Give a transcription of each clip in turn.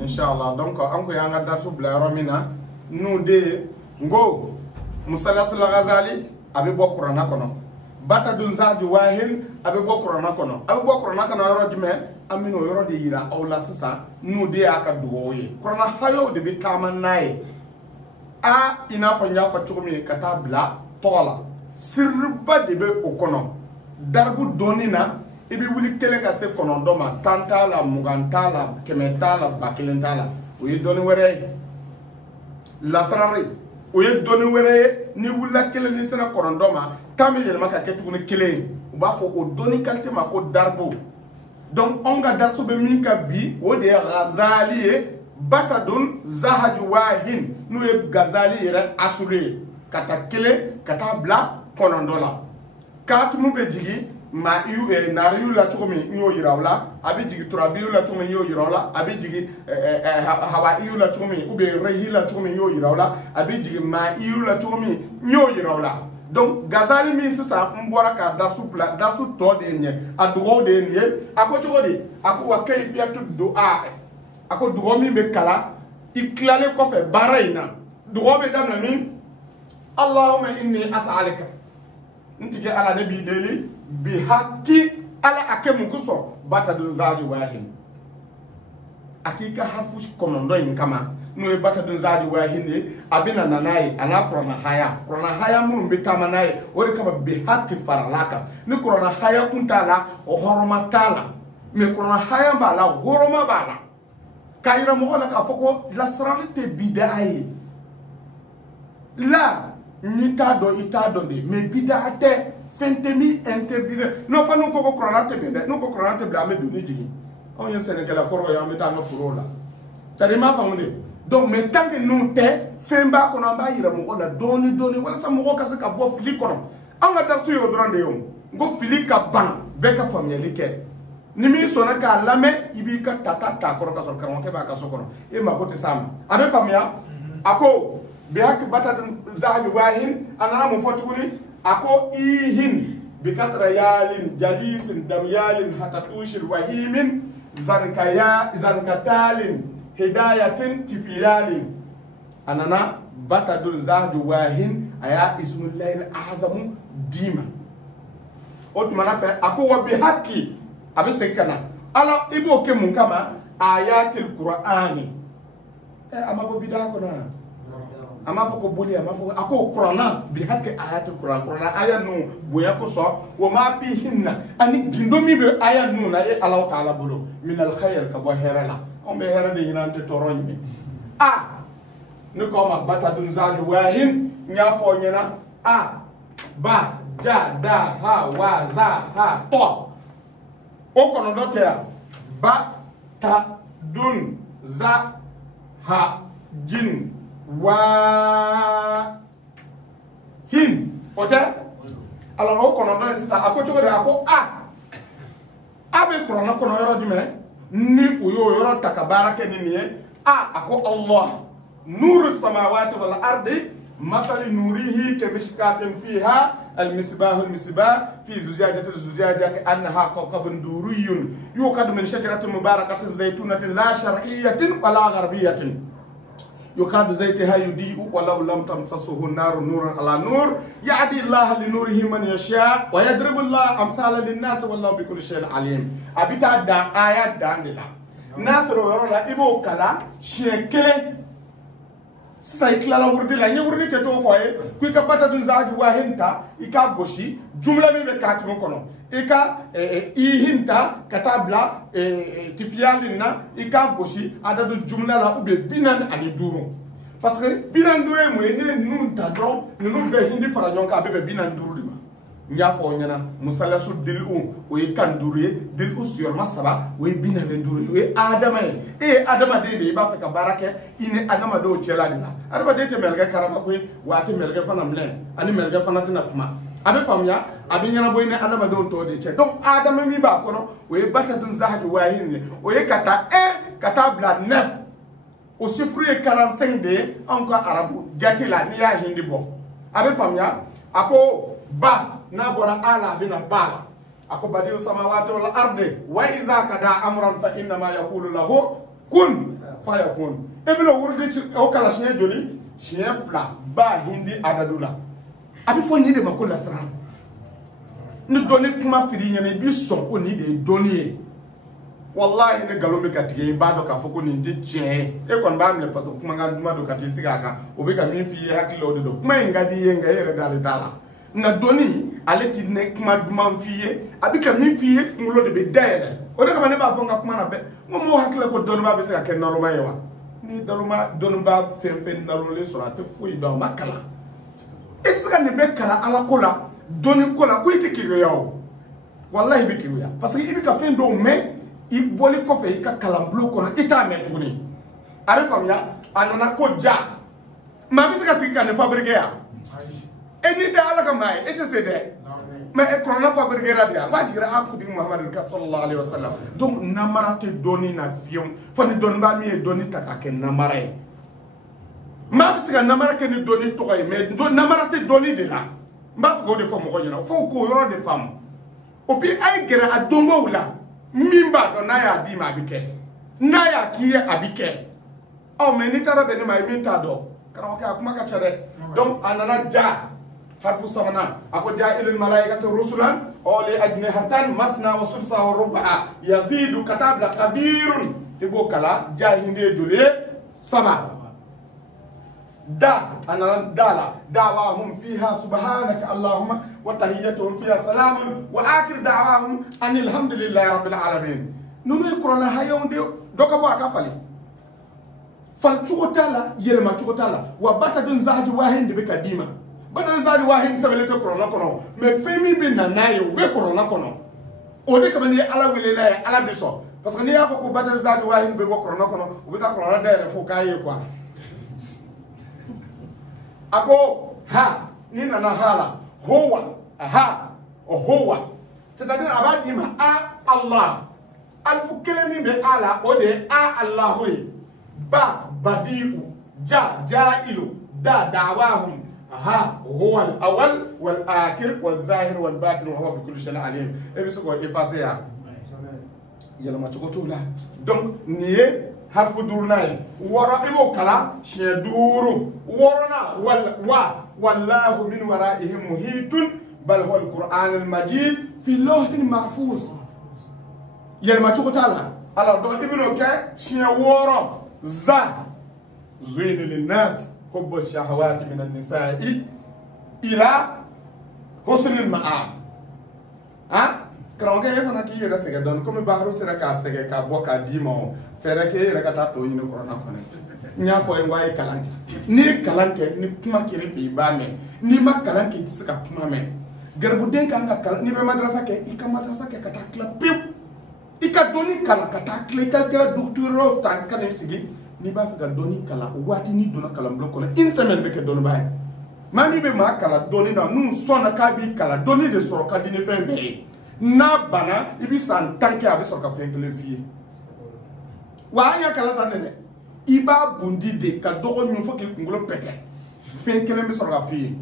inshallah donc an ko yanga darsu bla romina nu de ngo musallasul ghazali abi bo qur'ana kono batadun zaju wahin abi bo qur'ana kono yoro jume amino yoro de yira awla sasa nu de aka duwoye qur'ana hayo de bi kaman nayi a ina fa nya fa chukumi kata bla tola sirba de be okono darbu donina ibi wuli kelen ka se kono doma tantala mugantala kemetala bakilentala oye doni were lasarare oye doni were ni wula kelen ni sena kono doma tami yelma ka ketu ni kelen u ba fo o doni kalte ma ko darbo donc on ga darso be min ka bi o de Ghazali batadun zahaju wahin no e Ghazali yere asule kata kele kata bla kono dola katumu be jigi ma iu nariu la chukumi nyo yirawla abi jigi turabiu la chukumi nyo yirawla abi jigi hawa iu la chukumi ube rehi la chukumi nyo yirawla abi jigi ma iu la chukumi nyo yirawla donc Ghazali mi sisa mbora ka dasu to de nye adugo de nye ako chukodi ako wa kayfiyatu du'a ako dugo mi be kala iklale ko fe baraina dugo be damna min Allahumma inni as'aluka ntige ala nabi deli bi haqqi ala akemu kuso batadun zaju wahin akika harfu konondo in kama no e batadun zaju wahin de abina nanai ana korona haya mun bitama nai ori kama bi haqqi faralaka ni korona haya kuntala o horoma tala me korona haya bala horoma bala kayira mo ona ka foko la sarate bidai la ni ta do ita do de me bidate fentemi interdire no fa no ko korante be no ko korante bla me doni jigi on y Sénégal la koro ya me ta no furo la tari ma fa munde donc me tanke no te femba ko no ba yira mo ona doni wala sa mo ko ka se ka bo fili kono an ga darsu yo dorande yo ngo fili ka ban be ka famille ke ni mi sona ka lame ibi ka tata ta ko ka so karon ke ba ka so kono e ma ko te sama abe famia ako bi hak batadun zahabi wahin ana mo fotuguni ako ihin bi katrayalin jalisin damyalin hatatushil wahimin zankatalin hidayatin tifiyalin anana batadun zahabi wahin aya ismullahi azamu dima otmana fa ako wa bi hakki abe sekana ala ibo ke mun kama ayatil qur'ani amabo bida ko na ama foko boli ama foko ako qur'ana bi hakki ayatul qur'an aya nu boya ko so wa ma fihinna ani gindomi be aya nu na e Allah ta'ala bolo min al khair ka bo herala on be herade yinante toroni ni ko ma batadun zaju wahin nya fo nyena ba ja da ha wa za ha to o kono do te ba ta dun za ha jin wa hin ota alors o kono do sisa ako chogode ako abe kono kono yoro dime ni uyo yoro takabara ke ni niye ako Allah nuru samawati wal ardi masal nurihi kamishkatin fiha المصباح في زجاجة كأنها كوكب دوري يوقد من شجرة مباركة زيتونة لا شرقية ولا غربية يكاد زيتها يضيء ولو لم تمسسه النار نورا على نور يهدي الله لنوره من يشاء ويضرب الله أمثالا للناس والله بكل شيء عليم أبيتا دا آيات داندلا ناصر ويرولا إبو كلا شيكلي saikla la wurdi la nyurdi ke to foye ku ka batadun zaaju wahinta ika goshi jumla be be katimo kono ika ihinta katabla tifiyalina ika goshi adadu jumla la ube binan ani duro parce que binan duro mo ne nun ta don nunu be hindi fara nyonka be binan duro dima nya fo nyana musalasu dilu o kan duru dilu sur masaba o binan duru o adama adama de ba fa ka barake ine adama do chela dina adama de te melga karaba ko wati melga fanam ne ani melga fanatina kuma abe famya abe nyana boy ne adama do to de che donc adama mi ba ko no o batadun zahaju wahin o kata kata blad neuf o chiffre 45 de encore arabu jatila ni ya hindi bo abe famya ako ba na bora ala bina bala ako badiu samawati wal ardi wa iza kada amran fa inna ma yaqulu lahu kun fayakun ebino wurde ci o kala sinya joli sinya fla ba hindi adadula abi fo ni de mako la sara ni doni kuma firi nyane bi so ko ni de doni wallahi ne galombe katige ba do ka fo ko ni de je e kon ba mle paso kuma ga duma do kati siga ka obi ka mi fi hakilo do kuma ngadi ye nga yere dal dala na doni ale ti ne kuma duma fiye abi ka mi fiye ngulo de be dayele o de ka ne ba fo nga kuma na be mo hakile ko doni ba be siga ken nalo mayewa ni daluma doni ba fen nalo le sura te fo iba makala esiga ne be kala ala kola doni kola ko ite kiyo yawo wallahi be kiyo ya parce que ibi ka fen do me i boli kofe i ka kalamblo kono ita me tuguni are famya anana ko ja ma bi se ka sigi ka ne fabrique ya eni da ala ka mai ete se de ma e corona fabrique ra dia ma jira akudi muhammad sallallahu alaihi wasallam donc namarate doni na fiyon fani don ba mi e doni taka ke namare ma bi se ka namara ke ni doni to kay me namarate doni de la ma ko de fo mo ko nyina fo ko yoro de fam o bi ay gera adongo la mimba do na ya di ma bike na ya kiye abike o me ni tara be ni ma minta do kara ka kuma ka tere donc anana ja harfu samana ako ja ilal malaikatu rusulan o li ajnihatan masna wa sudsa wa ruba yazidu katabla qadirun ibo kala ja hinde jule sama da anana dala da'wahum fiha subhanaka allahumma wa tahiyyatuhum fiha salamun wa akhir da'wahum anil hamdulillahi rabbil alamin nunu qur'ana hayonde doka bo aka fali fal chukotala yelma chukotala wa batadun zahdi wahin de bika dima batadun zahdi wahin sabelete qur'ana kono me femi be nanayo be qur'ana kono o de kamani ala welela ala biso parce que ni ya ko batadun zahdi wahin be qur'ana kono o bita qur'ana dere fo kaye quoi ako ha ni nana hala huwa ha o huwa c'est-à-dire abadima a Allah alfu kelemi be ala o de a Allah ba badiu ja jailu da da'wahum ha huwa al-awwal wal akhir wal zahir wal batin wa huwa bi kulli shay'in alim e biso ko effacer ya yalla ma chokoto la donc nié harfu durnaye wara ibo kala she duru warana wallahu min waraihim muhitun bal huwa alquran almajid fi lawhin mahfuz yelma chukotala alors donc ibno ke she woro za zuina linnas hubbu shahawati min an-nisa'i ila husn al-ma'ab ha kranke fana ki yera sege don comme bahru sera ka sege ka boka dimo fere ke yera kata to yino corona fana nya fo en waye kalanke ni kalanke ni kuma kire fi bame ni ma kalanke ti ka kuma me garbu den kan ka kala ni be madrasa ke ika madrasa ke kata kla pip ika doni kala kata kle ka docteur tan kan sigi ni ba fi ga doni kala wati ni dona kala bloko na une semaine be ke doni baye mami be ma kala doni na nu sona ka bi kala doni de soro ka dini fe be na bana ibi san tanke abi soro ka fe kele fie wa anya kala tanene iba bundi de ka dogo nyu fo ke ngolo pete fe kele mi soro ka fie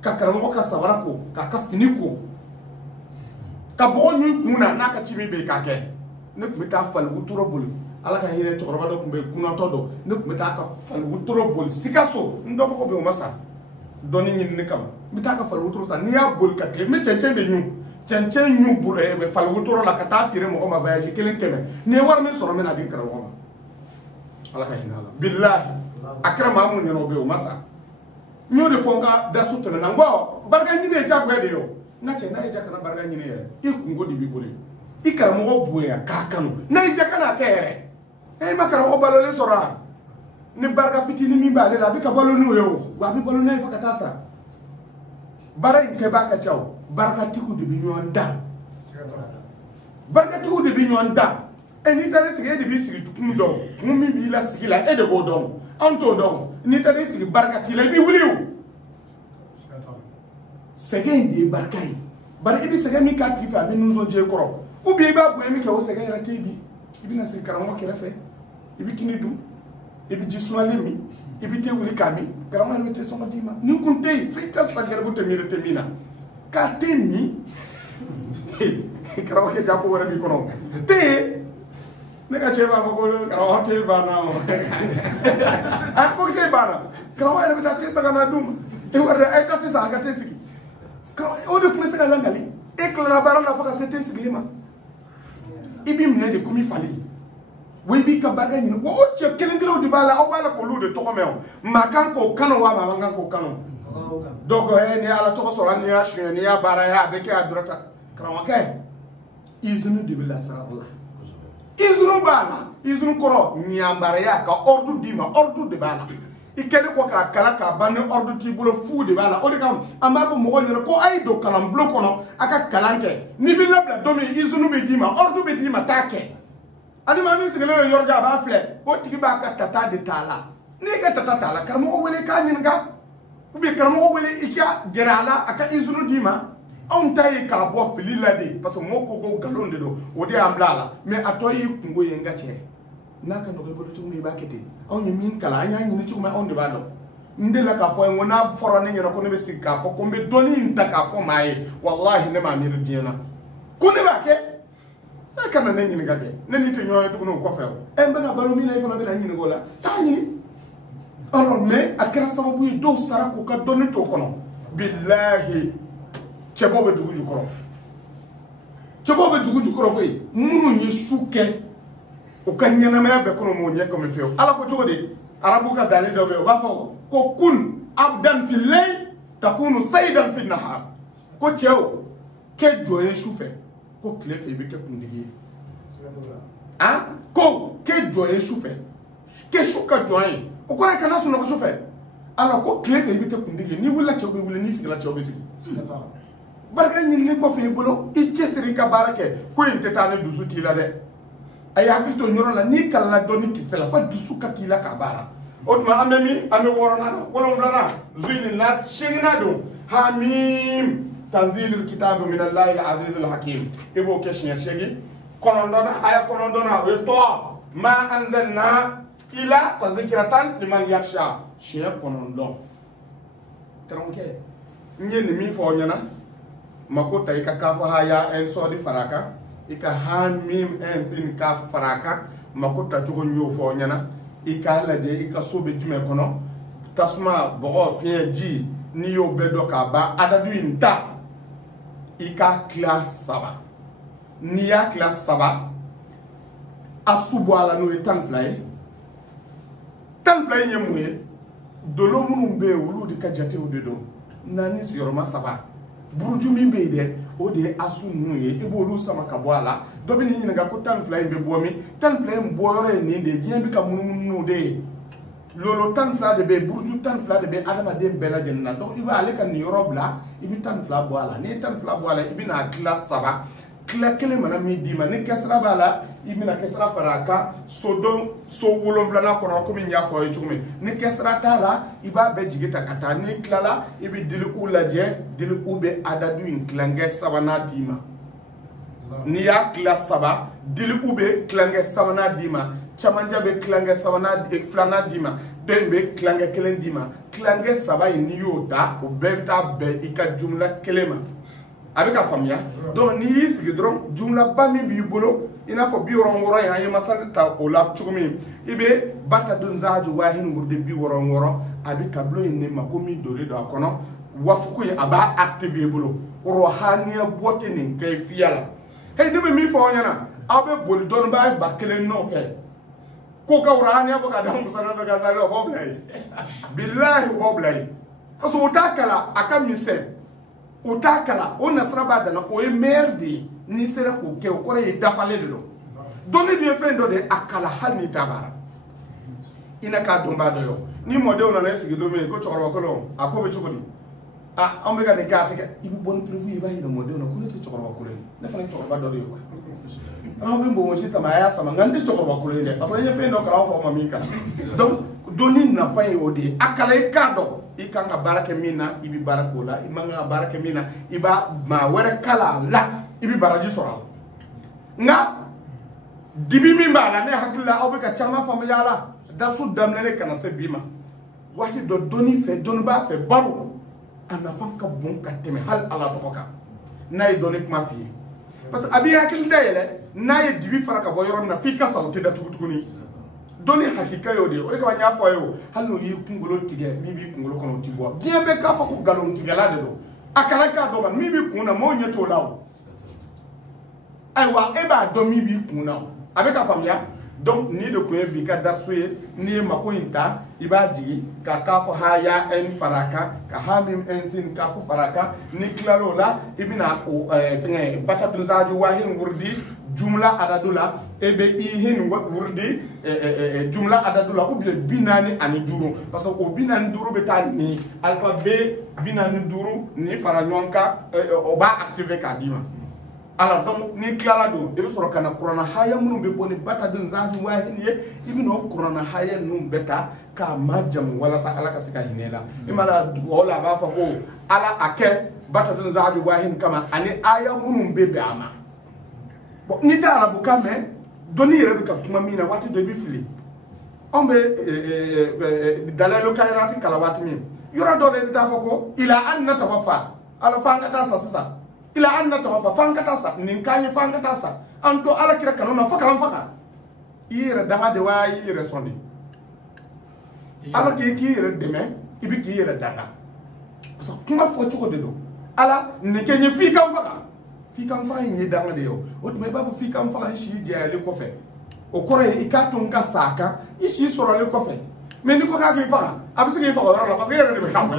ka karamo ka sabara ko ka fini ko ka bo nyu kuna na ka chimi be ka ke ne kumita fal wuturo bul ala ka hire chokoroba do kumbe kuna todo ne kumita ka fal wuturo bul sikaso ndo ko be o masa doni nyin ne kam mita ka fal wuturo sa ni ya bul ka ke me chenchen de nyu chenchen nyu bul e be fal wuturo la ka ta fire mo ma voyage kelen keme ne war me soro me na din kara mo ala ka hinala billahi akrama amun ne no be o masa nyo de fonga da su tana ngo barga nyine jagwe de yo na che na ejaka na barga nyine yere ikungo di bibuli ikara mo buya ka kanu na ejaka na kere e makara o balole sora ni barga fitini mi bale la bika balonu yo wa bi balonu e fakata sa bara nke baka chaw barga tiku de binyonda barga tiku de binyonda eni tale sige de bi sigi tukum do mumi bi la sigi la e de bodon anto do ni tale sigi barga ti la bi wuliu segen di barkai bara ibi segen mi ka trifa bi nuzo je koro ou bien ba bu emi ka o segen rate bi ibi na sigi karamo kere fe ibi kini du ibi jisma lemi ibi te wuli kami karamo ni te songa dima ni kunte fe ka sagar bu te mire te mina ka te ni karamo ke japo wara bi kono te ne ka cɛ b'a fɔ ko karamɔgɔ te banna o a ko te banna karamɔgɔ yɛrɛ bɛ taa te san ka na d'u ma e wari a ye taa te san a ka te sigi o de tun bɛ se ka langali e tilara baara la fo ka se te sigili ma i b'i minɛ de komi fali wa i b'i ka barika ɲini wa o cɛ kelen kelenw de b'a la aw b'a la k'olu de tɔgɔ mɛn o maa kan k'o kanu wa maa man kan k'o kanu donc ni ala tɔgɔ sɔrɔ n'i y'a suɲɛ n'i y'a baara ye a bɛ kɛ a dɔrɔn ta karamɔgɔkɛ izini de bɛ lasira la izini b'a la izini kɔrɔ ɲanbaraya ka ordre d'i ma ordre de b'a la i kɛlen kɔ k'a kala k'a ban ni ordre t'i bolo fu de b'a la o de kama an b'a fɔ mɔgɔw ɲɛna ko a ye don kalan bulon kɔnɔ a ka kalan kɛ n'i bɛ labila don min izini bɛ d'i ma ordre bɛ d'i ma taa kɛ ani maa min sigilen don yɔrɔ jan a b'a filɛ o tigi b'a ka tata de t'a la n'i ka tata t'a la karamɔgɔ wele k'a ɲininka ou bien karamɔgɔ wele i ka gɛrɛ a la a ka izini d'i ma anw ta ye k'a bɔ fili la de parce que mɔgɔw ko ko nkalon de don o de y'an bila a la mais a tɔ y'i kungo ye n ka cɛ n'a ka nɔgɔ i bolo cogo min i b'a kɛ ten anw ye min kalan an y'a ɲini cogo min anw de b'a dɔn n delila k'a fɔ n ko n'a fɔra ne ɲɛna ko ne bɛ sigi k'a fɔ ko n bɛ dɔnni in ta k'a fɔ maa ye walahi ne m'a miiri diɲɛ na ko ne b'a kɛ e kana ne ɲininka kɛ ne ni tɛ ɲɔgɔn ye tuguni o kɔfɛ o n bɛ ka balo min na i fana bɛ na ɲininka o la taa ɲini alors mais a kɛra sababu ye dɔw sara k'u ka dɔnni to kɔnɔ bilahi cɛbaw bɛ dugu jukɔrɔ cɛbaw bɛ dugu jukɔrɔ koyi minnu ye su kɛ u ka ɲɛnamaya bɛɛ kɔnɔ m'o ɲɛ kɔmi fiyewu ala ko cogo di arabu ka dali dɔ bɛ yen u b'a fɔ ko kun abdan fi layl takunu sayidan fi nahar ko cɛw kɛ jɔ ye su fɛ ko tile fɛ i bɛ kɛ kundigi ye ko kɛ jɔ ye su fɛ kɛ su ka jɔn ye o kɔrɔ ye kana sunɔgɔ su fɛ ala ko tile fɛ i bɛ kɛ kundigi ye n'i wulila cɛw bɛ wuli n'i sigila cɛw bɛ sigi barika ɲinini kɔfɛ i bolo i cɛsiri ka baara kɛ ko in tɛ taa ni dusu t'i la dɛ a ye hakili to yɔrɔ la n'i kalanna dɔɔni kisɛ la fa dusu ka k'i la k'a baara o tuma an bɛ min an bɛ wɔɔrɔnan na wolonfilanan zuyini nas seginna don hamim tanzilul kitabu minallahi al-azizil hakim i b'o kɛ siɲɛ seegin kɔnɔntɔn na aya kɔnɔntɔn na o ye tɔ ma anzalna ila tazkiratan liman yakhsha siɲɛ kɔnɔntɔn karamɔgɔkɛ n ye nin min fɔ aw ɲɛna mako ta i ka kafɔ haya en sɔɔdi fara a kan i ka hamim en sin ka fara a kan mako ta cogo n y'o fɔ aw ɲɛna i k'a lajɛ i ka so bɛ jumɛn kɔnɔ tasuma bɔgɔ fiɲɛ ji n'i y'o bɛɛ dɔn k'a ban adadu in ta i k'a tila saba n'i y'a tila saba a su bɔ a la n'o ye 12 ye 12 in ye mun ye dolo minnu bɛ yen olu de ka jatew de don naani sigiyɔrɔma 7 buruju min bɛ yen dɛ o de ye asu ninnu ye i b'olu sama ka bɔ a la dɔ bɛ n'i ɲininka ko 12 in bɛ bɔ min 12 in bɔyɔrɔ ye nin de ye diɲɛ bɛ ka munumunu de ye lolo 12 de bɛ yen buruju 12 de bɛ adamaden bɛɛ lajɛlen na donc i bɛ ale ka nin yɔrɔ bila i bɛ 12 bɔ a la n'i ye 12 bɔ a la i bɛ n'a tila 7 tila kelen mana min d'i ma ni kɛsira b'a la i bɛna kɛsira fara a kan so 7 kɔnɔ komi n y'a fɔ aw ye cogo min ni kɛsira t'a la i b'a bɛɛ jigi ta ka taa n'i tilala i bɛ diliku lajɛ diliku bɛ adadu in tilankɛ 3nan d'i ma n'i y'a tila 7 diliku bɛ tilankɛ 3nan d'i ma cɛmancɛ bɛ tilankɛ 2nan d'i ma dɔ in bɛ tilankɛ 1 d'i ma tilankɛ 3 in n'i y'o ta o bɛɛ bɛ taa bɛn i ka jumla 1 ma a bɛ ka faamuya donc n'i y'i sigi dɔrɔn jumlaba min b'i bolo i n'a fɔ 66 in an ye masali ta o la cogo min i bɛ batadun zaaju wahin wurudi 66 a bɛ tableau in ne ma ko min donnen don a kɔnɔ wafuku in a b'a activer i bolo rohaniya bɔ tɛ nin kayfiya la hey ne bɛ min fɔ aw ɲɛna aw bɛ boli dɔnnibaa 1000 nɔfɛ ko ka rohaniya bɔ ka da Musa Nasa Gazali o b'aw bila yen bilahi o b'aw bila yen parce que o t'a kala a ka misɛn o t'a kala o nasira b'a danna o ye meilleur de ye n'i sera k'o kɛ o kɔrɔ ye dafalen de don dɔnni dun ye fɛn dɔ de ye a kala hali n'i t'a baara i na k'a dɔn b'a dɔ ye ni mɔdenw nana i sigi don min ko cɛkɔrɔba kolon a ko bɛ cogo di an bɛ ka nin kɛ a tigɛ i bɛ bɔ ni prévu i b'a yira mɔdenw na ko ne tɛ cɛkɔrɔba kolon ye ne fana ye cɛkɔrɔba dɔ de ye quoi an bɛ npogosi sama a y'a sama nka n tɛ cɛkɔrɔba kolon ye dɛ parce que n ye fɛn dɔ kalan aw fɔ aw ma min kalan donc dɔnni nafa ye o de ye a kala i k'a dɔn i kan ka baara kɛ min na i bɛ baara k'o la i man kan ka baara kɛ min na i b'a maa wɛrɛ kala la i bɛ baraji sɔrɔ a la nka dibi min b'a la ne hakili la aw bɛ ka caman faamuya a la dasu daminɛlen kana se bi ma waati dɔ dɔnni fɛ dɔnnibaa fɛ baro a nafa ka bon ka tɛmɛ hali ala tɔgɔ kan n'a ye dɔnni kuma f'i ye parce que abi hakil dayele na ye dibi faraka bo yoron na fi ka sawti da tukuni doni hakika yo de o de ka nya fo yo hal no yi kungolo tige mi bi kungolo kono tibo bien be ka fa ko galon tigala de do akala ka do man mi bi kuna mo nyeto lawo aywa e ba do mi bi kuna abe ka famia donc ni de ko bi ka darsuye ni mako inta iba jigi ka fo haya en faraka ka hamim en sin ka fo faraka ni klalo la ibina o fenge batadun zaji wahin wurdi jumla adadula ebe ihin wurdi jumla adadula ou bien binani ani duru parce que o binani duru beta ni alphabet binani duru ni faranyonka o ba activer ka dima alors donc ni klala do e be soro kana qur'ana haya munum be boni batadun zaji wahin ye ibino qur'ana haya num beta ka majam wala sa alaka sika hinela imala wala ba fa ko ala ake batadun zaji wahin kama ani aya munum be be ama bon ni ta arabu kame doni yere ka kuma mina wati do bi fili on be dalalo kayrati kala wati min yura do le ta fa ko ila an natawafa ala fa ngata sa ila an natawafa fa ngata sa nin kanyi fa ngata sa anto ala kira kanona fa kan fa yere danga de wa yere sondi ala ki yere deme ibi ki yere danga parce que kuma fo choko de do ala ne kenye fi kan fa yin danga de yo o tuma ba fi kan fa shi dia le ko fe o kore e ka ton ka saka ishi soro le ko fe mais ni ko ka fi fa abisi ki fa o ro la parce que yere de kam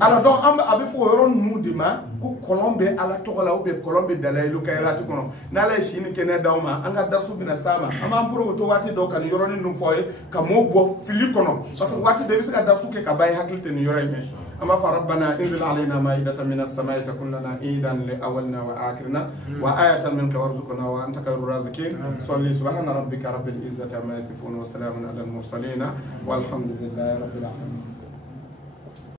alors donc am abi fo ro nu de ma ko kolombe ala to la o be kolombe dalailu kayrati kono na la shi ni kene dawma anga darsu bina sama ama pro to wati do kan yoro ni nu foye ka mo bo fili kono parce que wati de bi ka darsu ke ka bay hakilte ni yoro ni أما فربنا انزل علينا مائدة من السماء تكون لنا عيدا لأولنا وآخرنا وآية منك وارزقنا وأنت خير الرازقين صلي سبحان ربك رب العزة عما يصفون وسلام على المرسلين والحمد لله رب العالمين.